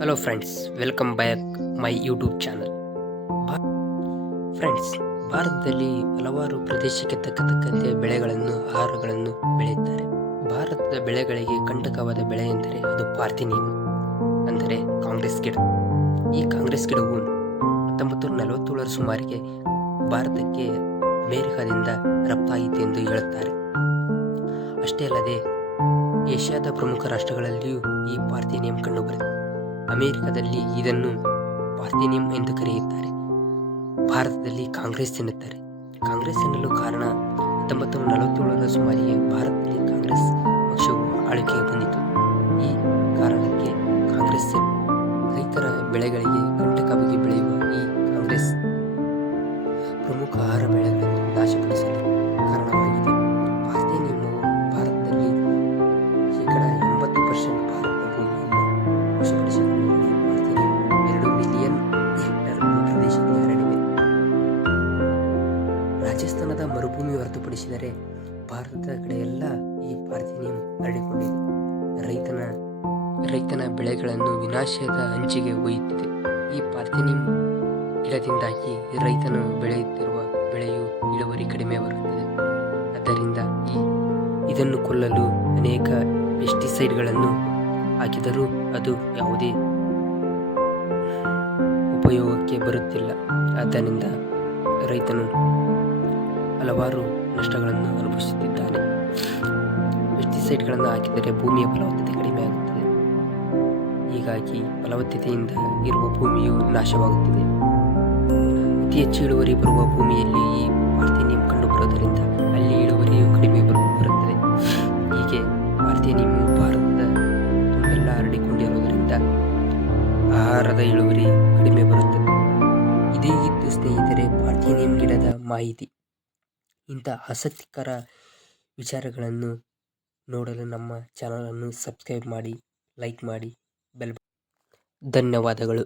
Hello friends, welcome back my YouTube channel. Friends, ಭಾರತದಲ್ಲಿ ಹಲವಾರು ಪ್ರದೇಶಕ್ಕೆ ತಕ್ಕಂತೆ ಬೆಳೆಗಳನ್ನು ಆಹಾರಗಳನ್ನು ಬೆಳೆಯುತ್ತಾರೆ. ಭಾರತದ ಬೆಳೆಗಳಿಗೆ ಕಂಟಕವಾದ ಬೆಳೆ ಎಂದರೆ ಅದು ಪಾರ್ಥೇನಿಯಂ, ಅಂದರೆ ಕಾಂಗ್ರೆಸ್ ಗಿಡ. ಈ ಕಾಂಗ್ರೆಸ್ ಗಿಡವು 1947 ಸುಮಾರಿಗೆ ಭಾರತಕ್ಕೆ ಅಮೆರಿಕದಿಂದ ರಫ್ತಾಯಿತು ಎಂದು ಹೇಳುತ್ತಾರೆ. ಅಷ್ಟೇ ಅಲ್ಲದೆ ಏಷ್ಯಾದ ಪ್ರಮುಖ ರಾಷ್ಟ್ರಗಳಲ್ಲಿಯೂ ಈ ಪಾರ್ಥೇನಿಯಂ ಕಂಡುಬರುತ್ತದೆ. ಅಮೆರಿಕದಲ್ಲಿ ಇದನ್ನು ಪಾರ್ಥೇನಿಯಂ ಎಂದು ಕರೆಯುತ್ತಾರೆ. ಭಾರತದಲ್ಲಿ ಕಾಂಗ್ರೆಸ್ ಎನ್ನುತ್ತಾರೆ. ಕಾಂಗ್ರೆಸ್ ಎನ್ನಲು ಕಾರಣ 1947 ಸುಮಾರಿಗೆ ಭಾರತದಲ್ಲಿ ಕಾಂಗ್ರೆಸ್ ಪಕ್ಷವು ಆಳ್ವಿಕೆಗೆ ಬಂದಿತು. ಈ ಕಾರಣಕ್ಕೆ ಕಾಂಗ್ರೆಸ್ ರೈತರ ಬೆಳೆಗಳಿಗೆ ಕಂಟಕವಾಗಿ ಬೆಳೆಯುವ ಈ ಕಾಂಗ್ರೆಸ್ ಪ್ರಮುಖ ಆಹಾರ ಬೆಳೆಗಳನ್ನು ನಾಶಪಡಿಸಲು ಕಾರಣವಾಗಿದೆ. ಪಾರ್ಥೇನಿಯಂವು ಭಾರತದಲ್ಲಿ 80% ಭಾರತದ ಭೂಮಿಯನ್ನು ವಶಪಡಿಸಿಕೊಂಡಿರುವ ಪಾರ್ಥೇನಿಯಂ 2 ಮಿಲಿಯನ್ ಹೆಕ್ಟೇರ್ ಭೂಪ್ರದೇಶದಲ್ಲಿ ಹರಡಿವೆ. ರಾಜಸ್ಥಾನದ ಮರುಭೂಮಿ ಹೊರತುಪಡಿಸಿದರೆ ಭಾರತದ ಕಡೆಯೆಲ್ಲ ಈ ಪಾರ್ಥೇನಿಯಂ ಹರಡಿಕೊಂಡಿದೆ. ರೈತನ ಬೆಳೆಗಳನ್ನು ವಿನಾಶದ ಅಂಚಿಗೆ ಒಯ್ಯುತ್ತಿದೆ. ಈ ಪಾರ್ಥೇನಿಯಂ ಗಿಡದಿಂದಾಗಿ ರೈತನು ಬೆಳೆಯುತ್ತಿರುವ ಬೆಳೆಯು ಇಳುವರಿ ಕಡಿಮೆ ಬರುತ್ತದೆ. ಆದ್ದರಿಂದ ಇದನ್ನು ಕೊಲ್ಲಲು ಅನೇಕ ಪೆಸ್ಟಿಸೈಡ್ಗಳನ್ನು ಹಾಕಿದರೂ ಅದು ಯಾವುದೇ ಉಪಯೋಗಕ್ಕೆ ಬರುತ್ತಿಲ್ಲ. ಆದ್ದರಿಂದ ರೈತನು ಹಲವಾರು ನಷ್ಟಗಳನ್ನು ಅನುಭವಿಸುತ್ತಿದ್ದಾನೆ. ಪೆಸ್ಟಿಸೈಡ್ಗಳನ್ನು ಹಾಕಿದರೆ ಭೂಮಿಯ ಫಲವತ್ತತೆ ಕಡಿಮೆ ಆಗುತ್ತದೆ. ಹೀಗಾಗಿ ಫಲವತ್ತತೆಯಿಂದ ಇರುವ ಭೂಮಿಯು ನಾಶವಾಗುತ್ತದೆ. ಅತಿ ಹೆಚ್ಚು ಇಳುವರಿ ಬರುವ ಭೂಮಿಯಲ್ಲಿ ಈ ಪಾರ್ಥೇನಿಯಂ ಕಂಡುಬರುವುದರಿಂದ ಅಲ್ಲಿ ಇಳುವರಿಯು ಕಡಿಮೆ ಬರುತ್ತದೆ. ಹೀಗೆ ಪಾರ್ಥೇನಿಯಂ ಭಾರತದ ತುಂಬೆಲ್ಲ ಹರಡಿಕೊಂಡಿರುವುದರಿಂದ ಆಹಾರದ ಇಳುವರಿ ಕಡಿಮೆ ಬರುತ್ತದೆ. ಇದೇ ಇತ್ತು ಸ್ನೇಹಿತರೆ ಪಾರ್ಥೇನಿಯಂ ಗಿಡದ ಮಾಹಿತಿ. ಇಂಥ ಆಸಕ್ತಿಕರ ವಿಚಾರಗಳನ್ನು ನೋಡಲು ನಮ್ಮ ಚಾನಲನ್ನು ಸಬ್ಸ್ಕ್ರೈಬ್ ಮಾಡಿ, ಲೈಕ್ ಮಾಡಿ, ಧನ್ಯವಾದಗಳು.